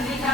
मध्य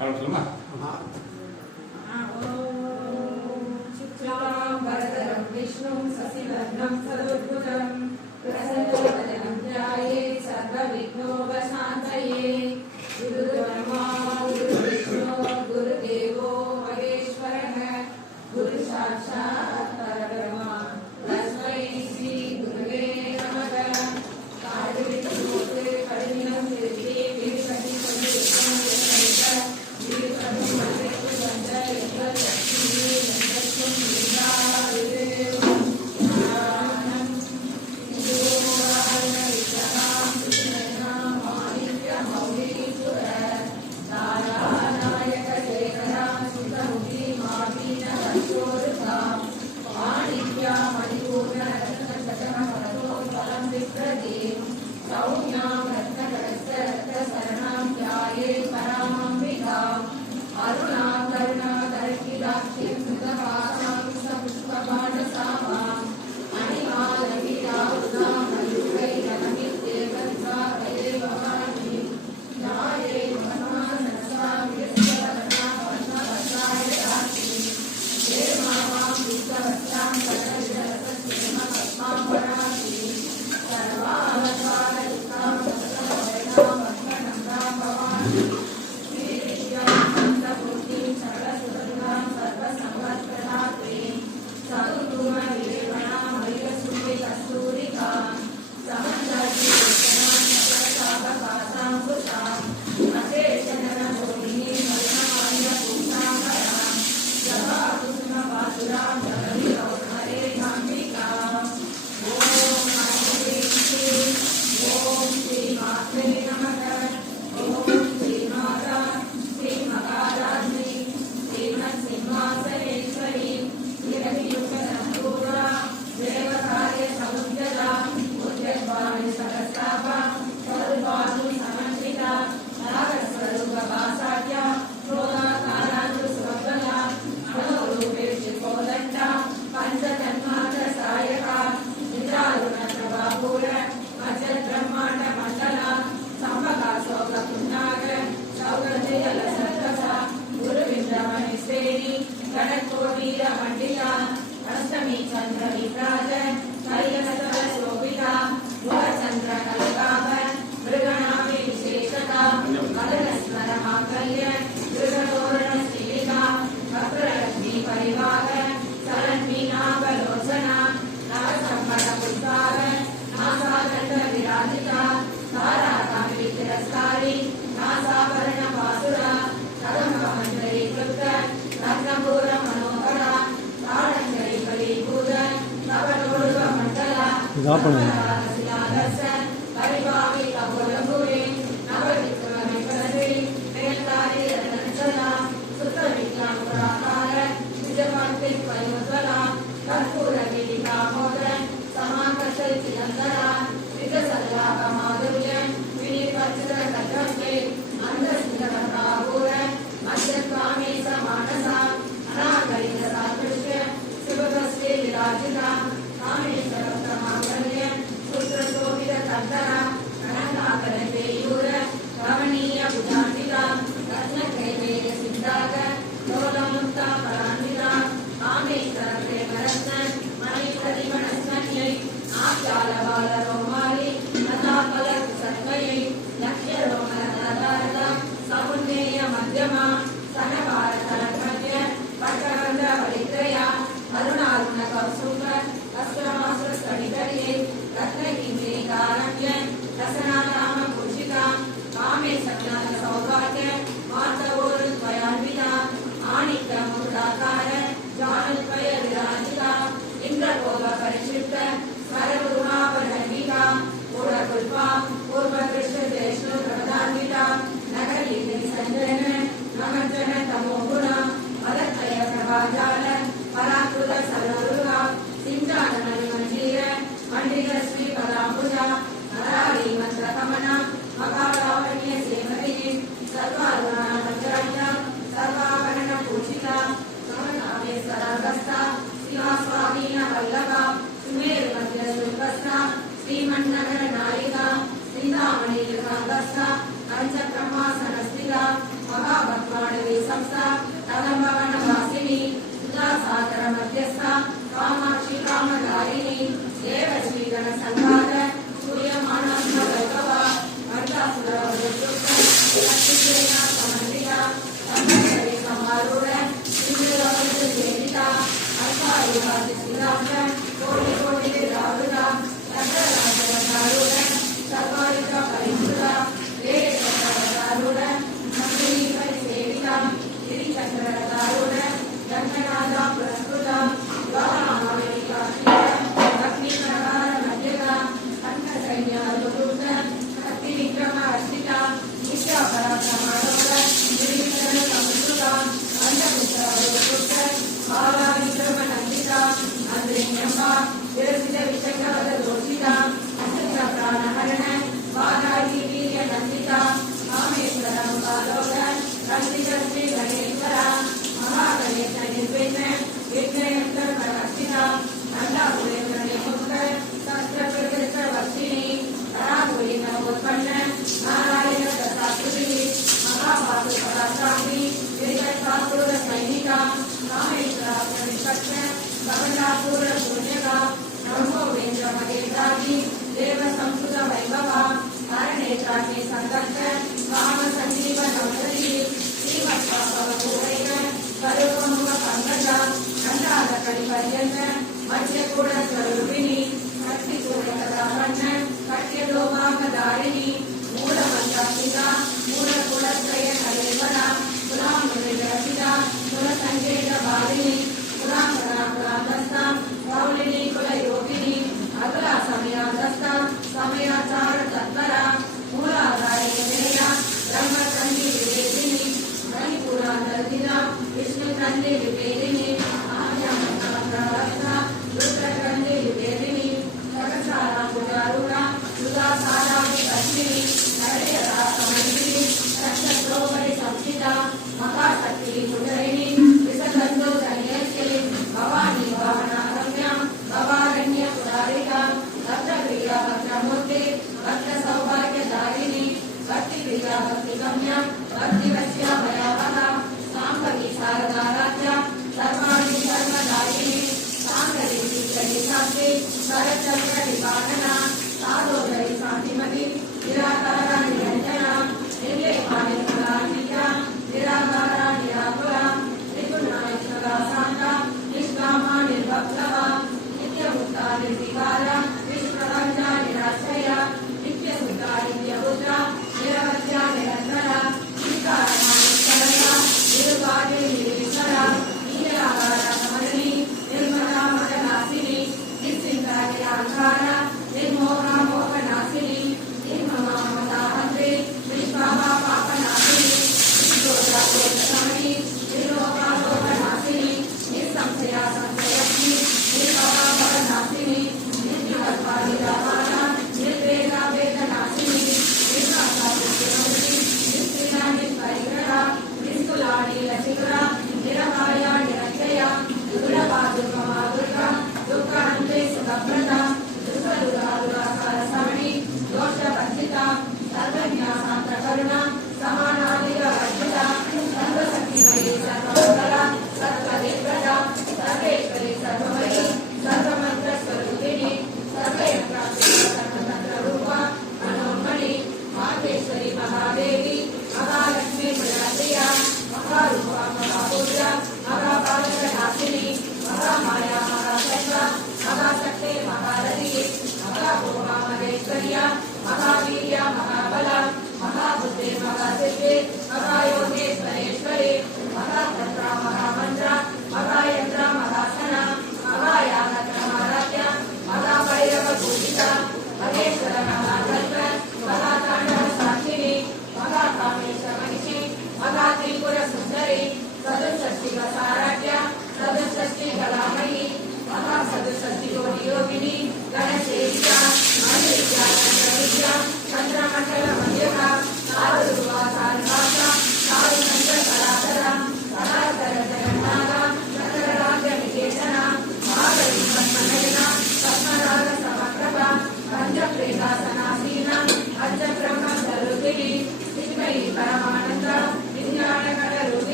ஆரம்பிக்கலாமா?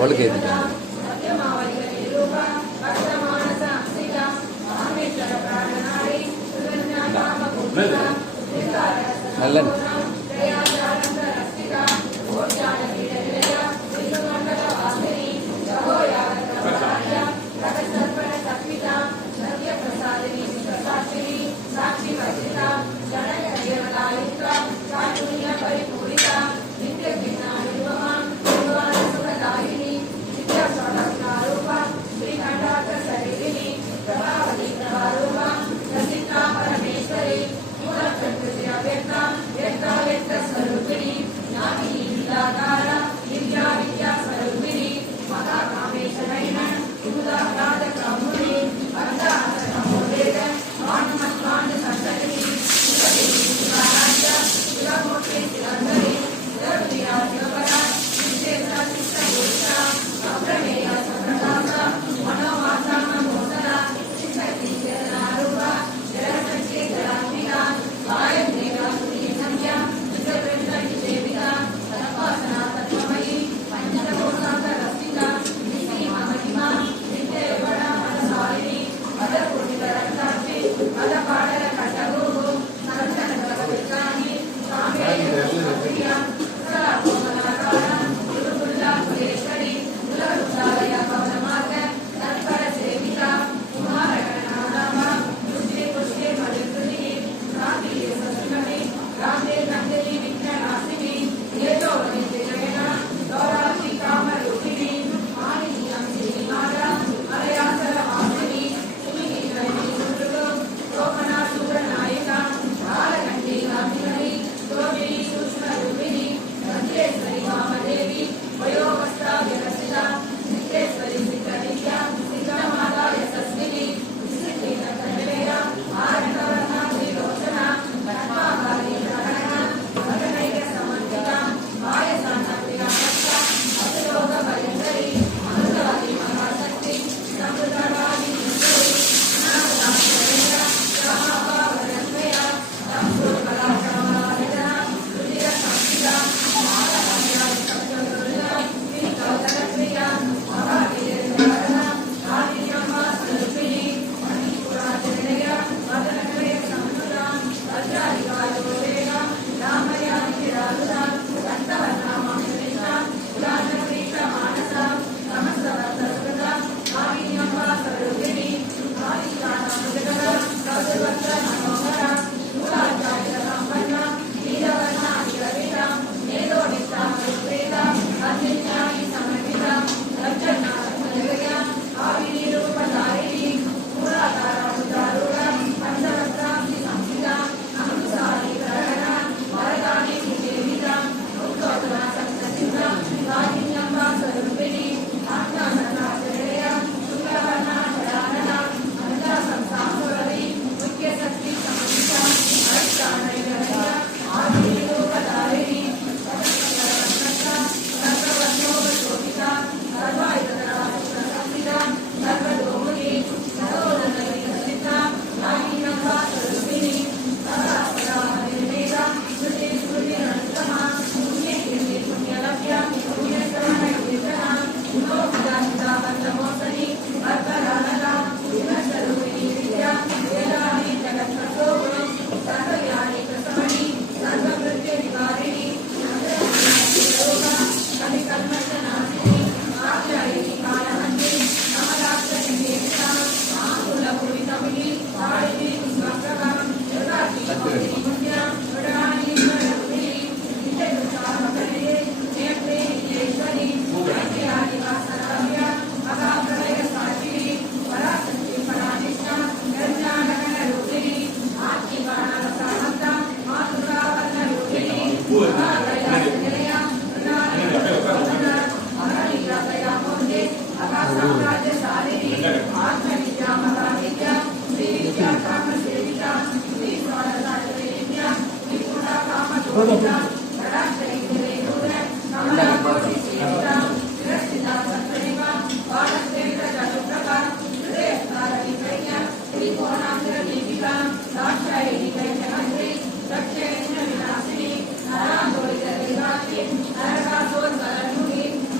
அவளுக்கு ஏற்றிட்டாங்க. நல்ல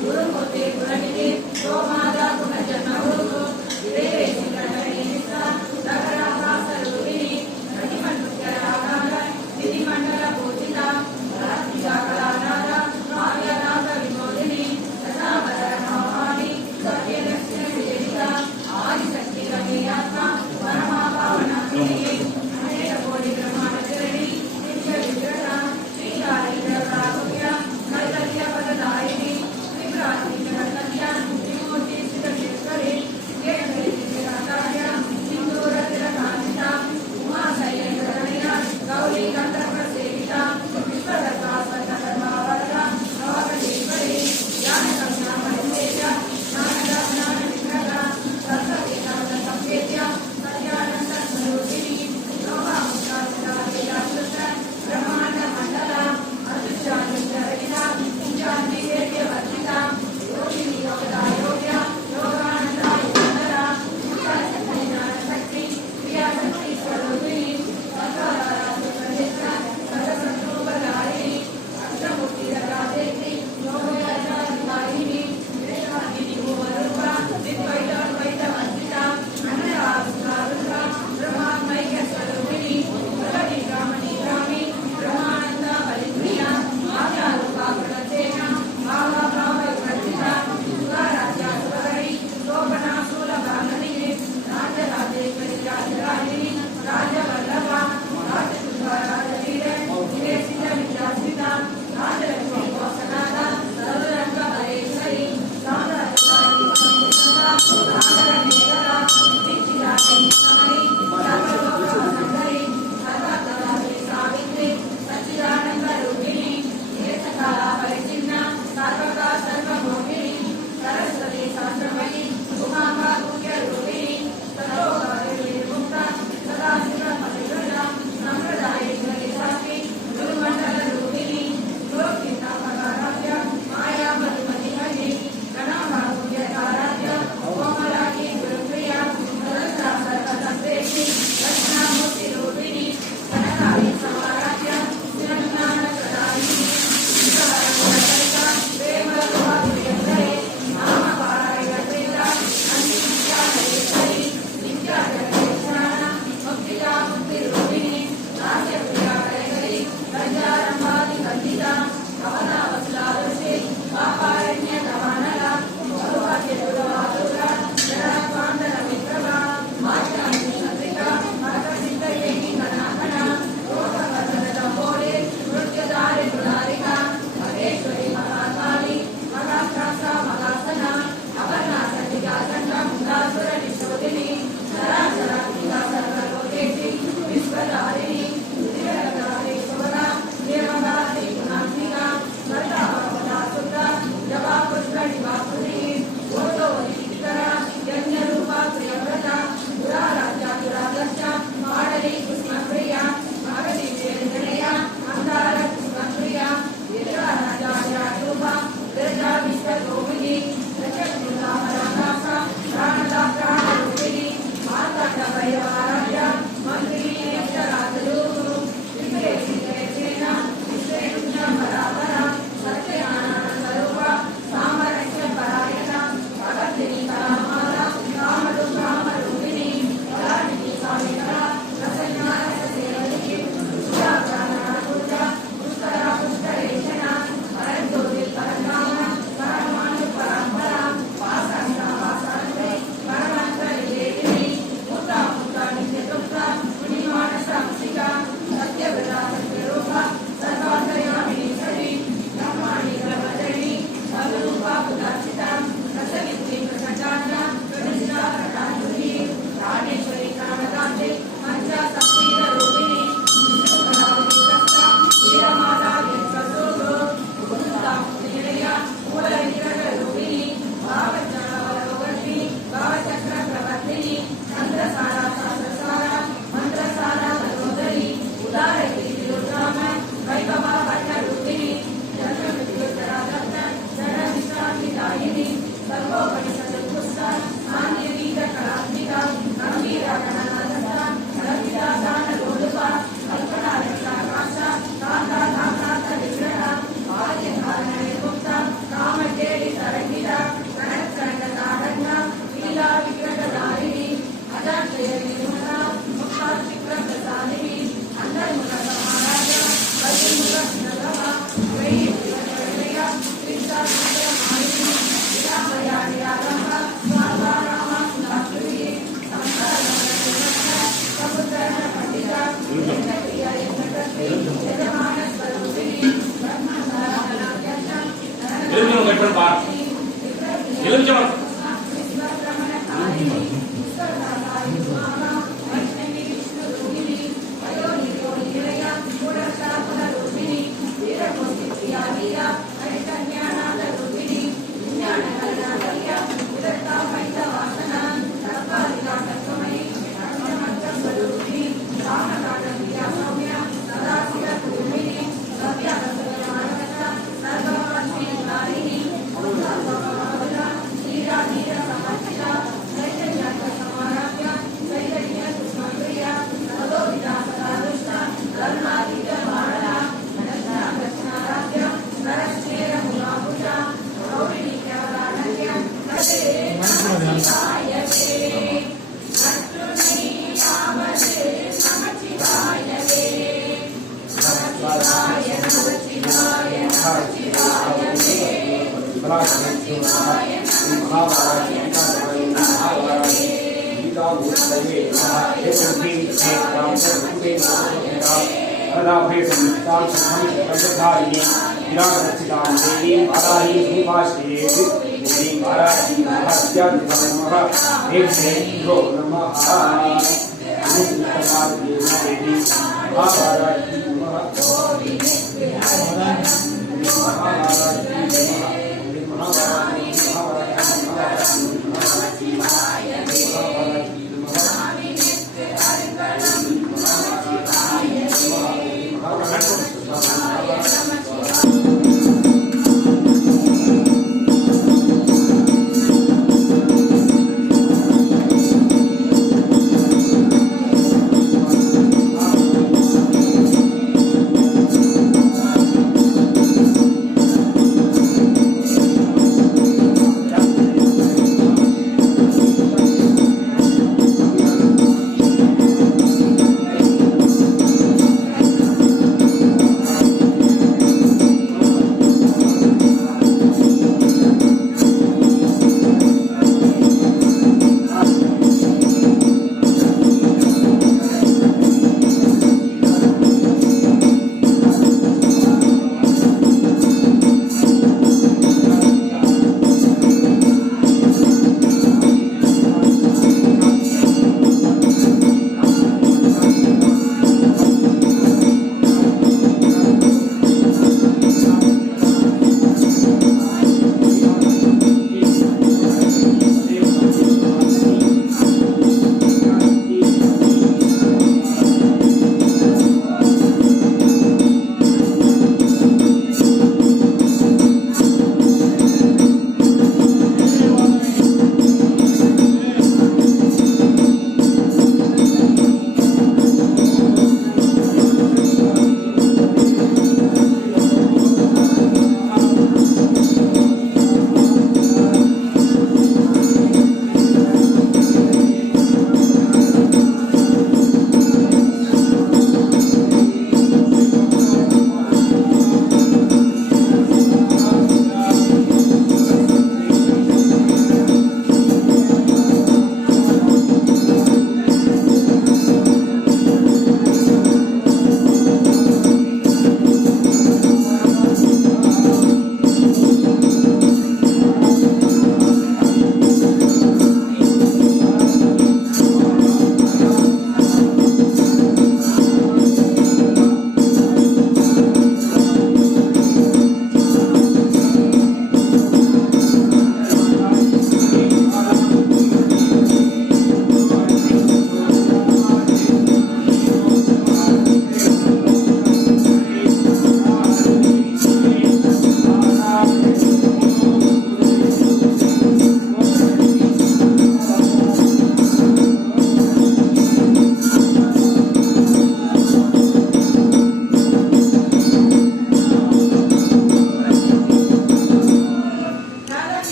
Gurumote Purani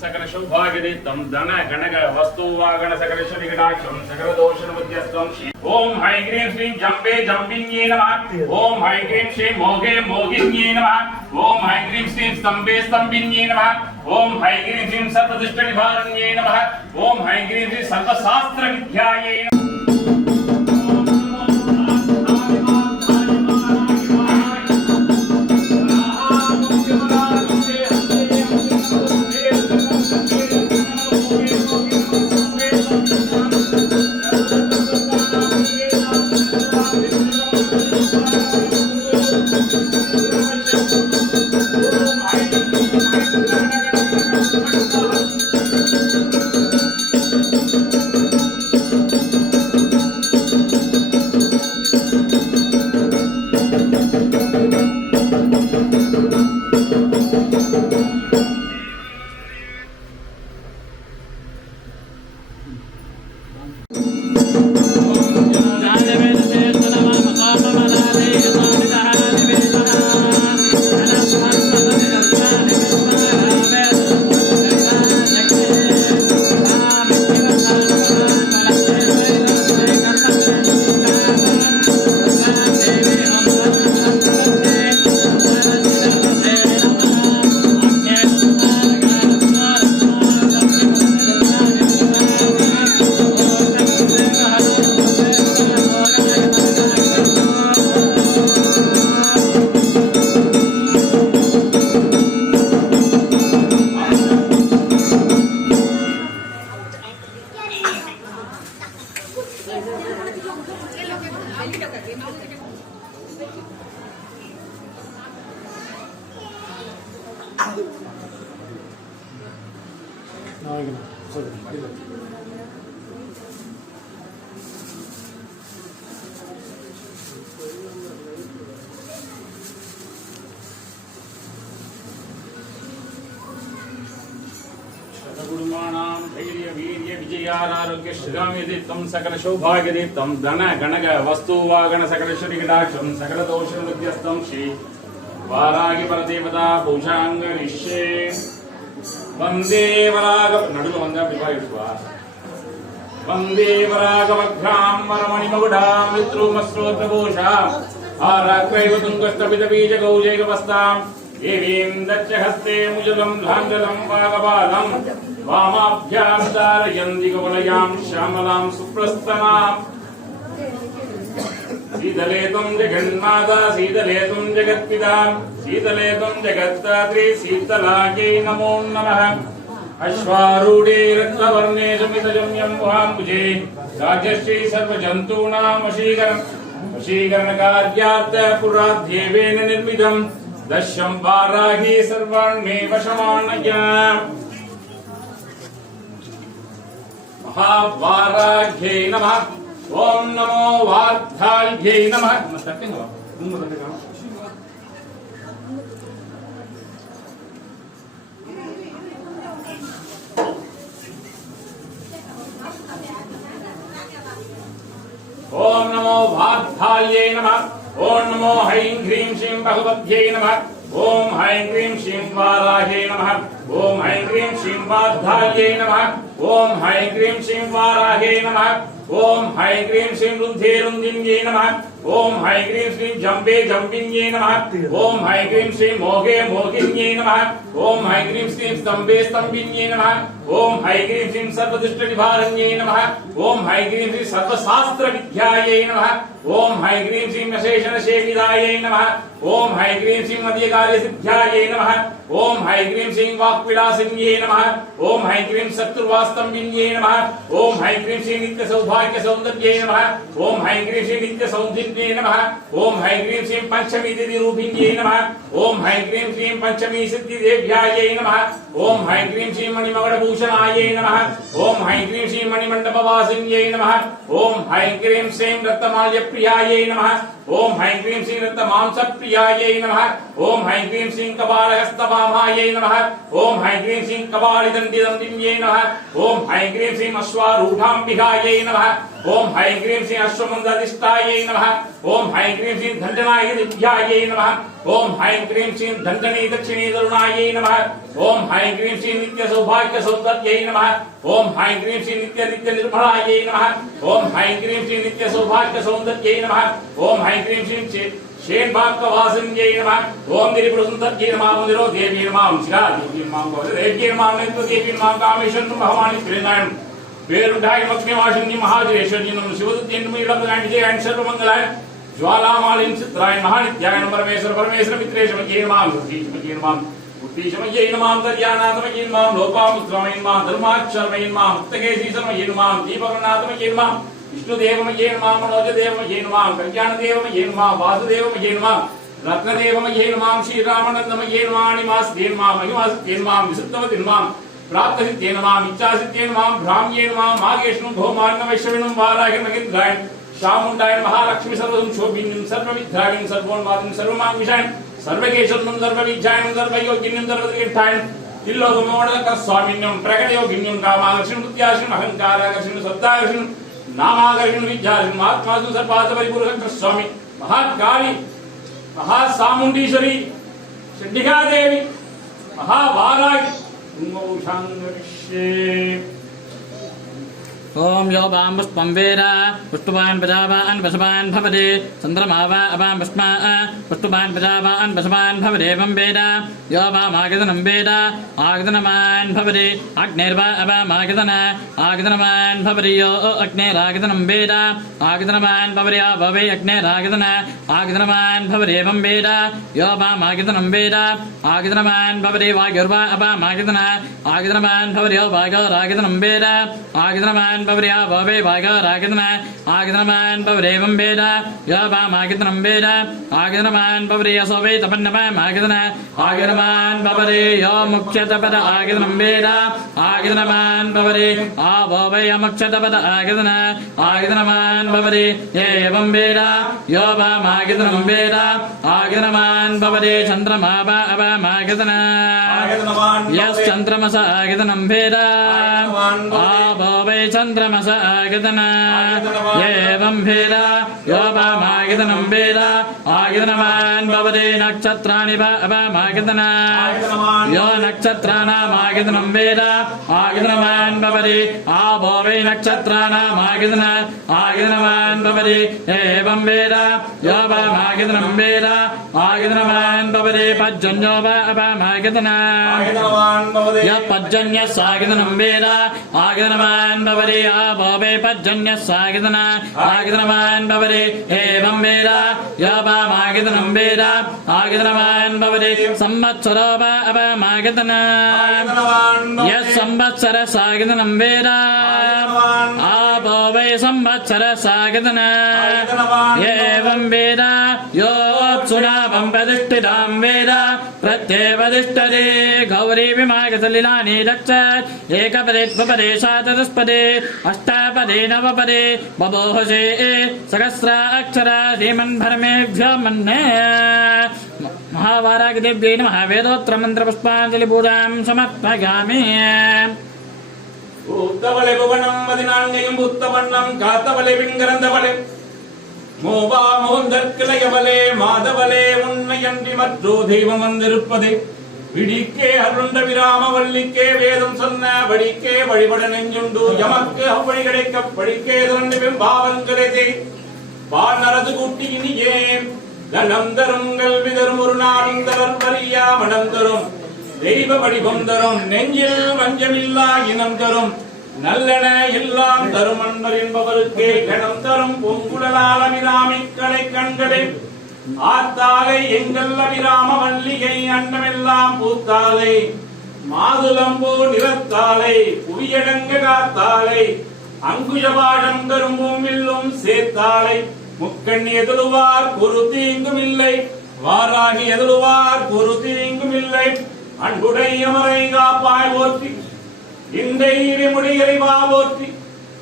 सकल सौभाग्यदीप्तं धन गणक वस्तु वागण सकल श्रीकटाक्षं सकल दोषनिवृत्त्यस्त्वं ओम हाय ग्रीं श्रीं जम्बे जम्बिन्ये नमः ओम हाय ग्रीं श्रीं मोघे मोगिन्ये नमः ओम हाय ग्रीं श्रीं स्तंभे स्तंभिन्ये नमः ओम हाय ग्रीं श्रीं सर्वदुष्टनिवारण्ये नमः ओम हाय ग्रीं श्रीं सर्वशास्त्र विद्याये विजयारोग्य श्रीरामदीप्तं सकल सौभाग्यदीप्तं धन गणक वस्तु वागण सकल श्रीकटाक्षं सकल दोषनिवृत्त्यस्तं श्री वारागी परदेवता पूजांगरिष्ये वंदे वराग नडुल वंदा विभागित्वा वंदे वरागवघ्रां वरमणिमकुटां मित्रुमस्रोत्रभूषां आराग्रैव तुङ्गस्तपितबीजगौजैकवस्तां देवीं दक्षहस्ते मुजलं लाङ्गलं वागबालं वामाभ्यां तारयन्ति कवलयां श्यामलां सुप्रस्तनां शीतलेतुं जगन्माता शीतलेतुं जगत्पिता शीतलेतुं जगत्तात्री शीतलायै नमो नमः अश्वारूढे रत्नवर्णे सुमितजम्यं वाम्बुजे राजश्री सर्वजन्तूनां वशीकरणकार्यार्थ पुराध्येवेन निर्मितं दशं वाराही सर्वाण्येव शमानया महावाराह्यै नमः ओम नमो वार्धाल्यै नमः ओम नमो वार्धाल्यै नमः ओम नमो ऐं ह्रीं श्रीं भगवत्यै नमः ओम ऐं ह्रीं श्रीं वाराह्यै नमः ओम ऐं ह्रीं श्रीं वार्धाल्यै नमः ओम ऐं ह्रीं श्रीं वाराह्यै नमः ओम ऐं ह्रीं श्रीं रुन्धे रुन्दिन्यै नमः ओम ऐं ह्रीं श्रीं जम्बे जम्बिन्यै नमः ओम ऐं ह्रीं श्रीं मोघे मोगिन्यै नमः ओम ऐं ह्रीं श्रीं स्तंभे स्तंभिन्यै नमः ओम ऐं ह्रीं श्रीं सर्वदुष्टनिवारण्यै नमः ओम ऐं ह्रीं श्रीं सर्वशास्त्र विद्यायै नमः ओम ऐं ह्रीं श्रीं अशेषण सेविदायै नमः ओम ऐं ह्रीं श्रीं मध्यकार्यसिद्ध्यायै नमः ओम ऐं ह्रीं श्रीं वाक्विलासिन्यै नमः ओम ऐं ह्रीं शत्रुवास्तंभिन्यै नमः ओम ऐं ह्रीं श्रीं नित्यसौभाग्यसौन्दर्यै नमः ओम ऐं ह्रीं श्रीं नित्यसौन्दिन्यै नमः ओम ऐं ह्रीं श्रीं पंचमी तिथिरूपिण्यै नमः ओम ऐं ह्रीं श्रीं पंचमी सिद्धिदेव्यायै नमः ओम ऐं ह्रीं श्रीं मणिमकुटभूषणायै नमः ओम ऐं ह्रीं श्रीं मणिमण्डपवासिन्यै नमः ओम ऐं ह्रीं श्रीं रत्नमाल्यप्रियायै नमः ओम ऐं ह्रीं श्रीं रत्नमांसप्रियायै नमः ओम ऐं ह्रीं श्रीं कपालहस्तवामायै नमः ओम ऐं ह्रीं श्रीं कपालिदण्डिदण्डिन्यै नमः ओम ऐं ह्रीं श्रीं अश्वारूढाम्बिकायै नमः ओम हाई ग्रीम श्री अश्वमंदादिष्टायै नमः ओम हाई ग्रीम श्री धंडनाय दिव्यायै नमः ओम हाई ग्रीम श्री धंडनी दक्षिणी तरुणायै नमः ओम हाई ग्रीम श्री नित्य सौभाग्य सौंदर्यै नमः ओम हाई ग्रीम श्री नित्य नित्य निर्मलायै नमः ओम हाई ग्रीम श्री नित्य सौभाग्य सौंदर्यै नमः ओम हाई ग्रीम श्री शेन भागवासिन्यै नमः ओम दिरिपुरसुंदर्यै नमः मंदिरो देवी नमः शिरा देवी नमः देवी नमः नित्य देवी नमः कामेश्वर भवानी त्रिनारायण பேருண்டாய் லட்சுமி மகாதேஸ்வரி நம்ம சிவதத்தி என்னும் இளம்பதாய் விஜயாய் சர்வமங்களாய் ஜுவாலாமாலின் சித்ராய் மகாநித்யாய நம பரமேஸ்வர மித்ரேஷமஜே நமாம் சுத்தீஷமஜே நமாம் புத்தீஷமஜே நமாம் தர்யாநாதமஜே நமாம் லோகாமுத்ரமஜே நமாம் தர்மாட்சரமஜே நமாம் முக்தகேசீசமஜே நமாம் தீபகநாதமஜே நமாம் விஷ்ணுதேவமஜே நமாம் மனோஜதேவமஜே நமாம் கல்யாணதேவமஜே நமாம் வாசுதேவமஜே நமாம் ரத்னதேவமஜே நமாம் ஸ்ரீராமநந்தமஜே நமாம் நிமாஸ்தே நமாம் மகிமாஸ்தே நமாம் விசுத்தவதே நமாம் प्राप्तसिद्धे नमाम इच्छासिद्धे नमाम भ्राम्ये नमाम मागेष्णुं भौमार्गवैश्रविणुं वाराहिं महेन्द्राय शामुण्डाय महालक्ष्मी सर्वं शोभिनीं सर्वविद्याविं सर्वोन्मादिं सर्वमाङ्गिषाय सर्वकेशवं सर्वविद्यायं सर्वयोगिनीं सर्वदीर्थाय तिल्लोकमोडक स्वामिन्यं प्रकटयोगिन्यं कामाकर्षणं बुद्ध्याकर्षणं अहंकाराकर्षणं सत्ताकर्षणं नामाकर्षणं विद्याकर्षणं आत्मासु सर्वास परिपूर्णक स्वामी महाकाली महासामुण्डीश्वरी चण्डिकादेवी महावाराहि ओम यो वाम पुष्पं वेद पुष्पवान् प्रजावान् वसवान् भवते चन्द्रमा वा अवां पुष्पा पुष्पवान् प्रजावान् वसवान् भवते एवं वेद यो वामागतनं वेद आगतनवान् भवते अग्नेर्वा अवामागतन आगतनवान् भवते यो अग्नेरागतनं वेद आगतनवान् भवते भवे अग्नेरागतन आगतनवान् भवते एवं वेद यो वामागतनं वेद आगतनवान् भवते वायुर्वा अवामागतन आगतनवान् भवते यो वायुरागतनं वेद आगतनवान् भवरिया भवे वायुरागतन आगतनवान् भवते एवं वेद यो वामागतनं वेद आगतनवान् भवते यो सोवे तपन्नवामागतन आगतनवान् भवते यो मुख्यतपद आगतनं वेद आगतनवान् भवते भवे मुख्यतपद आगतन आगतनवान् भवते एवं वेद यो वामागतनं वेद आगतनवान् भवते चन्द्रमा वा अवामागतन यश्चन्द्रमस आगतनं वेद भवे चन्द्रमस आगतन एवं वेद यो वामागतनं वेद आगतनवान् भवते नक्षत्राणि वा अवामागतन यो नक्षत्राणामागतनं वेद आगतनवान् भवते भवे नक्षत्राणामागतन आगतनवान् भवते एवं वेद यो वामागतनं वेद आगतनवान् भवते पर्जन्यो वा अवामागतन यो पर्जन्यस्सागतनं वेद आगतनवान् भवते भवे पर्जन्यस्सागतन आगतनवान् भवते एवं वेद यो वामागतनं वेद आगतनवान् भवते संवत्सरो वा अवामागतन यः संवत्सरस्सागतनं वेद भवे संवत्सरस्सागतन एवं वेद योऽप्सुनाभं प्रतिष्ठितां वेद प्रत्येवतिष्ठते गौरी विमागतलीलानि रक्षत् एकपदे द्विपदे चतुष्पदे अष्टापदे नवपदे बभूषे सहस्राक्षरा श्रीमन्भरमेभ्यो मन्ये महावारागदेव्यै नमः वेदोत्तरमन्त्रपुष्पाञ्जलिपूजां समर्पयामि உத்தவளை புவனம் 14 உத்தவண்ணம் காத்தவளை விங்கரந்தவளை மோபா மோந்தற்கிளையவளே மாதவளே உன்னையன்றி மற்றோ தெய்வம் வந்திருப்பதே விடிக்கே அருண்ட விராமவல்லிக்கே வேதம் சொன்ன வடிக்கே வழிபட நெஞ்சுண்டு எமக்கு அவ்வழி கிடைக்க படிக்கே திரண்டு பாவங்களே வானரது கூட்டி இனியே தனம் தரும் கல்வி தரும் ஒரு நாளும் தரர் வரியா மனம் தரும் தெய்வ வடிவம் தரும் நெஞ்சில் வஞ்சமில்லா இனம் தரும் நல்லன எல்லாம் தரும் அன்பர் என்பவருக்கே கணம் தரும் பொங்குடலால் அபிராமிக்கடை கண்களே ஆத்தாலை எங்கள் அபிராம வல்லிகை அண்டமெல்லாம் பூத்தாலை மாதுளம்பூ நிறத்தாலை புவியடங்க காத்தாலை அங்குஜபாடம் கரும்பும் வில்லும் சேர்த்தாலை முக்கண்ணி எதிர்வார் ஒரு தீங்கும் இல்லை வாராகி எதிர்வார் ஒரு தீங்கும் இல்லை அன்புடைய மறை காப்பாய் போற்றி இன்றைய முடியறிவா போற்றி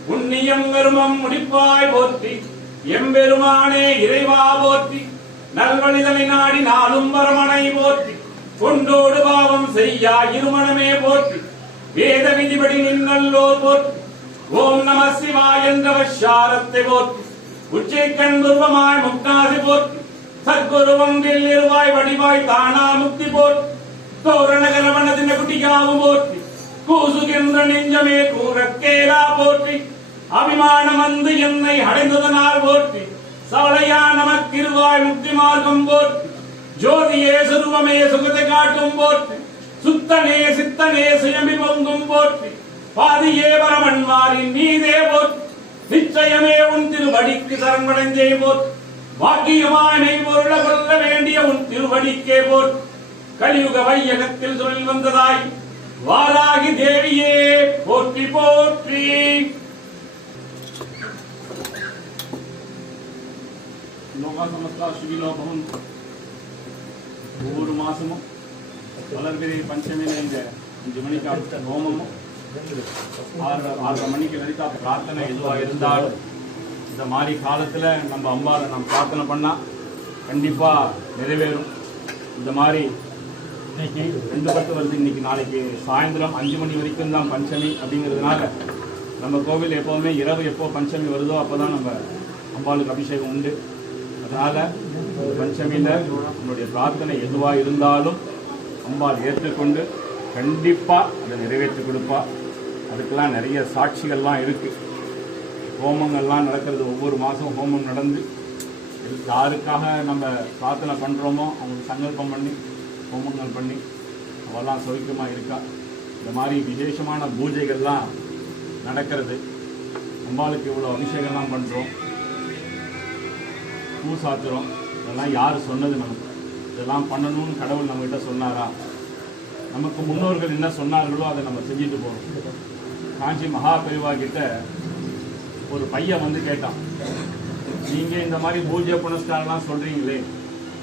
புண்ணியம் கருமம் முடிப்பாய் போற்றி எம்பெருமானே இறைவா போற்றி நல்வழிதலை நாடி நாளும் வரமனை போற்றி கொண்டோடு பாவம் செய்யா இருமணமே போற்றி வேத விதிபடி நின்னல்லோர் போற்றி ஓம் நம சிவாய என்ற ஷாரத்தை போற்றி உச்சிக்கண் துருவமாய் முக்தாசி போற்றி சத்குருவம் இருவாய் வடிவாய் தானா முக்தி போற்றி தோரணகரவனதின குட்டியாவும் போற்றி கூசுகின்ற நெஞ்சமே கூறக்கேலா போற்றி அபிமானம் வந்து என்னை அடைந்ததனால் போற்றி சவளையா நமக்கிருவாய் முக்தி மார்க்கம் போற்றி ஜோதியே சுருவமே சுகத்தை காட்டும் போற்றி சுத்தனே சித்தனே சுயம்பி பொங்கும் போற்றி பாதியே பரமன்மாரி நீதே போற்றி நிச்சயமே உன் திருவடிக்கு சரணடைந்தே போற்றி பாக்கியமானை பொருள கொள்ள வேண்டிய உன் திருவடிக்கே போற்றி கலியுக வையகத்தில் தொழில் வந்ததாய் வாராகி தேவியே போற்றி போற்றி. லோகா சமஸ்தா சுகிலோபம். ஒவ்வொரு மாசமும் வளர்பிறை பஞ்சமியில இந்த 5 மணிக்கு ஹோமமும் 6:30 மணிக்கு லலிதா பிரார்த்தனை எதுவாக இருந்தாலும் இந்த மாதிரி காலத்துல நம்ம அம்பாவை நம்ம பிரார்த்தனை பண்ணா கண்டிப்பா நிறைவேறும். இந்த மாதிரி இன்னைக்கு 2 வருது. இன்னைக்கு நாளைக்கு சாயந்தரம் 5 மணி வரைக்கும் தான் பஞ்சமி அப்படிங்கிறதுனால நம்ம கோவில் எப்போவுமே இரவு எப்போ பஞ்சமி வருதோ அப்போதான் நம்ம அம்பாளுக்கு அபிஷேகம் உண்டு. அதனால பஞ்சமியில நம்மளுடைய பிரார்த்தனை எதுவாக இருந்தாலும் அம்பாள் ஏற்றுக்கொண்டு கண்டிப்பா அதை நிறைவேற்றி கொடுப்பா. அதுக்கெல்லாம் நிறைய சாட்சிகள்லாம் இருக்கு. ஹோமங்கள்லாம் நடக்கிறது. ஒவ்வொரு மாதம் ஹோமம் நடந்து யாருக்காக நம்ம பிரார்த்தனை பண்ணுறோமோ அவங்களுக்கு சங்கல்பம் பண்ணி ஹோமங்கள் பண்ணி அவெல்லாம் சௌக்கியமாக இருக்கா. இந்த மாதிரி விசேஷமான பூஜைகள்லாம் நடக்கிறது. அம்பாளுக்கு இவ்வளோ அபிஷேகம்லாம் பண்ணுறோம், பூ சாத்துறோம். இதெல்லாம் யார் சொன்னது? நமக்கு இதெல்லாம் பண்ணணும்னு கடவுள் நம்மகிட்ட சொன்னாரா? நமக்கு முன்னோர்கள் என்ன சொன்னார்களோ அதை நம்ம செஞ்சுட்டு போகிறோம். காஞ்சி மகா பெரிவா கிட்ட ஒரு பையன் வந்து கேட்டான், நீங்கள் இந்த மாதிரி பூஜை புனஸ்காரம்லாம் சொல்கிறீங்களே,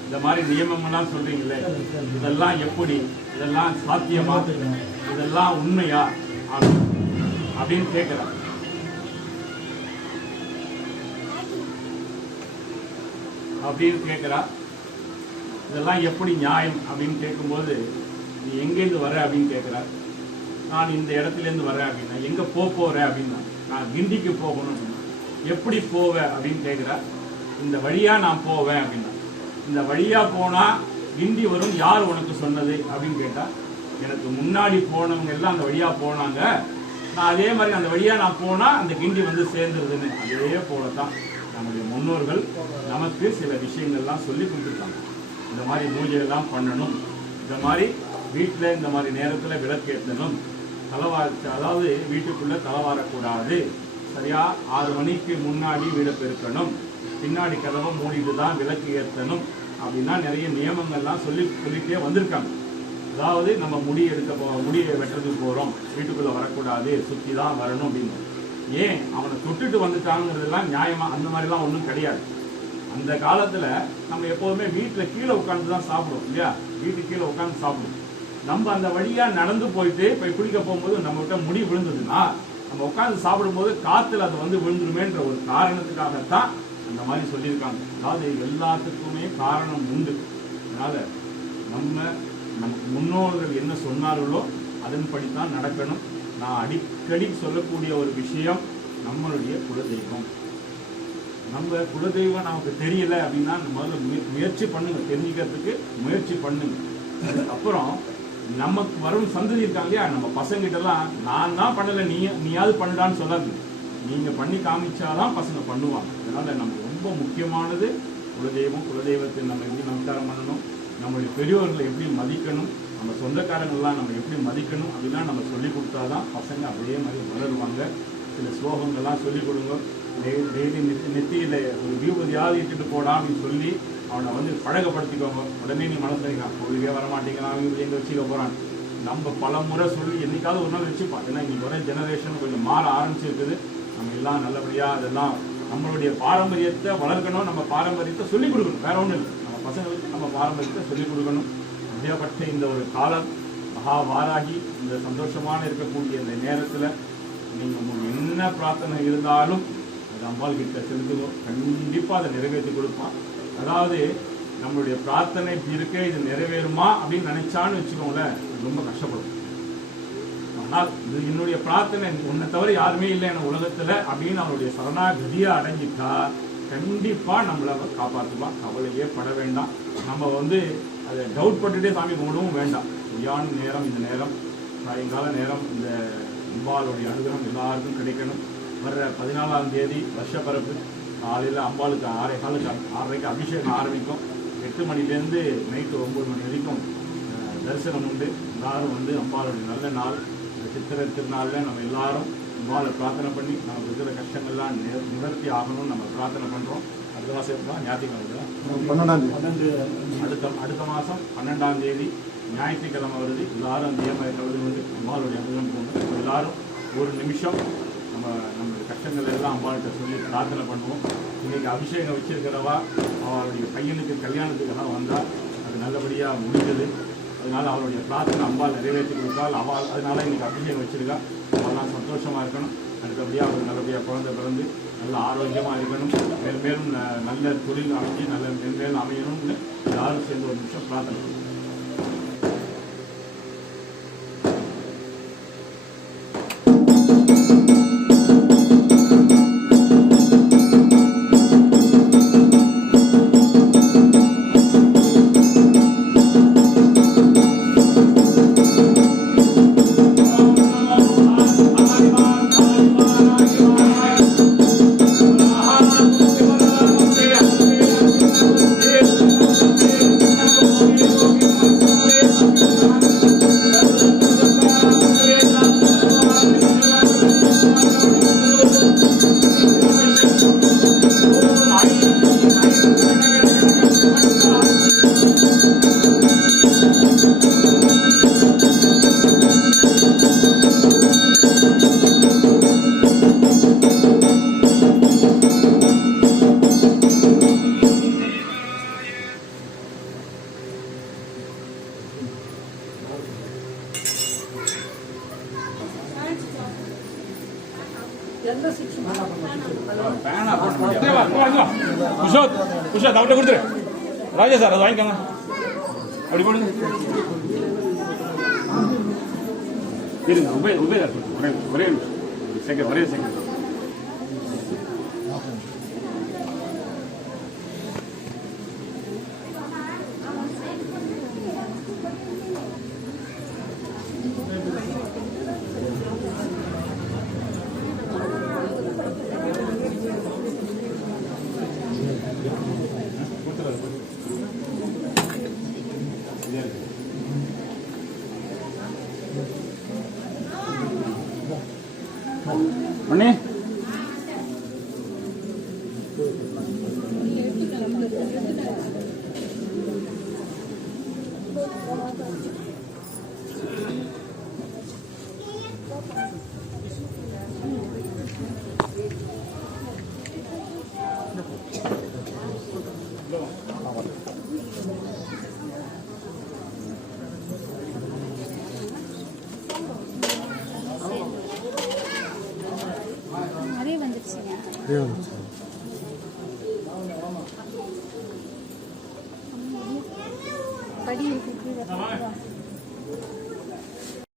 இந்த மாதிரி நியமங்கள்லாம் சொல்கிறீங்களே, இதெல்லாம் எப்படி, இதெல்லாம் சாத்தியமா, இதெல்லாம் உண்மையா அப்படின்னு கேட்குறான். இதெல்லாம் எப்படி நியாயம் அப்படின்னு கேட்கும்போது, நீ எங்கேருந்து வர அப்படின்னு கேட்குறார். நான் இந்த இடத்துலேருந்து வரேன் அப்படின்னா. எங்கே போகிறேன் அப்படின்னா, நான் கிண்டிக்கு போகணும் அப்படின்னா. எப்படி போவேன் அப்படின்னு கேட்குறார். இந்த வழியாக நான் போவேன் அப்படின்னா. இந்த வழியாக போனால் கிண்டி வரும், யார் உனக்கு சொன்னது அப்படின்னு கேட்டால், எனக்கு முன்னாடி போனவங்க எல்லாம் அந்த வழியாக போனாங்க, நான் அதே மாதிரி அந்த வழியாக நான் போனால் அந்த கிண்டி வந்து சேர்ந்துருதுன்னு. அதே போல தான் நம்முடைய முன்னோர்கள் நமக்கு சில விஷயங்கள்லாம் சொல்லி கொடுத்துருக்காங்க. இந்த மாதிரி பூஜையெல்லாம் பண்ணணும், இந்த மாதிரி வீட்டில் இந்த மாதிரி நேரத்தில் விளக்கேற்றணும், அதாவது வீட்டுக்குள்ளே தலைவாரக்கூடாது, சரியா 6 மணிக்கு முன்னாடி வீடை பெருக்கணும், பின்னாடி கதவை மூடிட்டு தான் விளக்கு ஏற்றணும் அப்படின்னா நிறைய நியமங்கள்லாம் சொல்லிட்டே வந்திருக்காங்க. அதாவது நம்ம முடியை வெட்டுறதுக்கு போகிறோம், வீட்டுக்குள்ளே வரக்கூடாது, சுற்றி தான் வரணும் அப்படின்னு. ஏன் அவனை தொட்டுட்டு வந்துட்டாங்கிறதுலாம் நியாயமா? அந்த மாதிரிலாம் ஒன்றும் கிடையாது. அந்த காலத்தில் நம்ம எப்போதுமே வீட்டில் கீழே உட்காந்து தான் சாப்பிடுவோம் இல்லையா? வீட்டுக்கு கீழே உட்காந்து சாப்பிடுவோம். நம்ம அந்த வழியாக நடந்து போயிட்டு போய் குளிக்க போகும்போது நம்மகிட்ட முடி விழுந்ததுன்னா நம்ம உட்காந்து சாப்பிடும்போது காற்றுல அது வந்து விழுந்துருமேன்ற ஒரு காரணத்துக்காகத்தான் அந்த மாதிரி சொல்லியிருக்காங்க. அதாவது எல்லாத்துக்குமே காரணம் உண்டு. அதனால் நமக்கு முன்னோர்கள் என்ன சொன்னார்களோ அதன்படித்தான் நடக்கணும். நான் அடிக்கடி சொல்லக்கூடிய ஒரு விஷயம், நம்மளுடைய குலதெய்வம். நம்ம குலதெய்வம் நமக்கு தெரியல அப்படின்னா முதல்ல முயற்சி பண்ணுங்க, தெரிஞ்சுக்கிறதுக்கு முயற்சி பண்ணுங்க. அதுக்கப்புறம் நமக்கு வரும் சந்ததி இருக்காங்க இல்லையா, நம்ம பசங்கிட்டலாம் நான் தான் பண்ணலை நீயாவது பண்ணலான்னு சொல்லாது. நீங்கள் பண்ணி காமிச்சாதான் பசங்க பண்ணுவாங்க. அதனால் நமக்கு ரொம்ப முக்கியமானது குலதெய்வம். குலதெய்வத்தை நம்ம எப்படி நமஸ்காரம் பண்ணணும், நம்மளுடைய பெரியோர்களை எப்படி மதிக்கணும், நம்ம சொந்தக்காரங்கள்லாம் நம்ம எப்படி மதிக்கணும் அப்படிலாம் நம்ம சொல்லிக் கொடுத்தாதான் பசங்க அதே மாதிரி வளருவாங்க. சில ஸ்லோகங்கள்லாம் சொல்லிக் கொடுங்க. டெய்லி நெத்தியில் ஒரு வியூபதியாவது இட்டுட்டு போடா அப்படின்னு சொல்லி அவனை வந்து பழகப்படுத்திக்கோங்க. உடனே நீ மனசு வைக்கலாம், கோவிலுக்கே வரமாட்டேங்கிறான், இவங்க எங்கே வச்சுக்க போகிறான். நம்ம பல முறை சொல்லி என்னைக்காவது ஒரு நாள் வச்சுப்பான். ஏன்னா இன்னைக்கு ஒரே ஜெனரேஷன் கொஞ்சம் மாற ஆரம்பிச்சிருக்குது. நம்ம எல்லாம் நல்லபடியாக அதெல்லாம் நம்மளுடைய பாரம்பரியத்தை வளர்க்கணும், நம்ம பாரம்பரியத்தை சொல்லிக் கொடுக்கணும். வேற ஒன்றும் இல்லை, நம்ம பசங்களுக்கு நம்ம பாரம்பரியத்தை சொல்லிக் கொடுக்கணும். அப்படியாப்பட்ட இந்த ஒரு காலம் மகா வாராகி இந்த சந்தோஷமான இருக்கக்கூடிய இந்த நேரத்தில் நீங்கள் உங்களுக்கு என்ன பிரார்த்தனை இருந்தாலும் அது அம்பாள் கிட்ட செலுத்துவோம். கண்டிப்பாக அதை நிறைவேற்றி கொடுப்பான். அதாவது நம்மளுடைய பிரார்த்தனை இருக்க இது நிறைவேறுமா அப்படின்னு நினைச்சான்னு வச்சுக்கோங்களேன், ரொம்ப கஷ்டப்படும். ஆனால் இது என்னுடைய பிரார்த்தனை, உன்னை தவிர யாருமே இல்லை என உலகத்துல அப்படின்னு அவருடைய சரணாகதியை அடைஞ்சிட்டா கண்டிப்பா நம்மளை காப்பாற்றுவா. கவலையே பட வேண்டாம். நம்ம அதை டவுட் பட்டுட்டே சாமி கும்பிடவும் வேண்டாம். சரியான நேரம், இந்த நேரம் சாயங்கால நேரம், இந்த அம்பாளுடைய அனுகிரகம் எல்லாருக்கும் கிடைக்கணும். வர்ற 14ஆம் தேதி வருஷப்பரப்பு காலையில் அம்பாளுக்கு 6:30க்கு அபிஷேகம் ஆரம்பிக்கும். 8 மணிலேருந்து நைட்டு 9 மணி வரைக்கும் தரிசனம் உண்டு. எல்லாரும் அம்பாளுடைய நல்ல நாள், இந்த சித்திரை திருநாளில் நம்ம எல்லாரும் அம்பாளை பிரார்த்தனை பண்ணி நமக்கு இருக்கிற கஷ்டங்கள்லாம் நிவர்த்தி ஆகணும்னு நம்ம பிரார்த்தனை பண்ணுறோம். அடுத்த மாதம் தான் ஞாயிற்றுக்கிழமை, அடுத்த மாதம் 12ஆம் தேதி ஞாயிற்றுக்கிழமை வருது. எல்லாரும் அந்த ஏமாய் கலந்து அம்பாளுடைய அனுகிரகம் போகணும். எல்லாரும் ஒரு நிமிஷம் நம்மளுடைய கஷ்டங்கள் எல்லாம் அம்பாள்கிட்ட சொல்லி பிரார்த்தனை பண்ணுவோம். இன்றைக்கி அபிஷேகம் வச்சிருக்கிறவா அவளுடைய பையனுக்கு கல்யாணத்துக்கெல்லாம் வந்தால் அது நல்லபடியாக முடிஞ்சது. அதனால் அவளுடைய பிரார்த்தனை அம்பாள் நிறைவேற்றி கொடுத்தால் அதனால் இன்றைக்கி அபிஷேகம் வச்சுருக்கா. அவெல்லாம் சந்தோஷமாக இருக்கணும். அடுத்தபடியாக அவருக்கு நல்லபடியாக குழந்தை பிறந்து நல்ல ஆரோக்கியமாக இருக்கணும். மேலும் நல்ல தொழில் அமைஞ்சு நல்ல மேலும் அமையணும்னு எல்லாரும் சேர்ந்து ஒரு நிமிஷம் பிரார்த்தனை பண்ணுவோம். குஷாத் அவர்கிட்ட கொடுத்துரு. ராஜா சார் அதை வாங்கிக்கோங்க. அப்படி போடுங்க. இருங்க ஒரே செகண்ட் ஒரே செகண்ட். அண்ணே படி இருக்கு.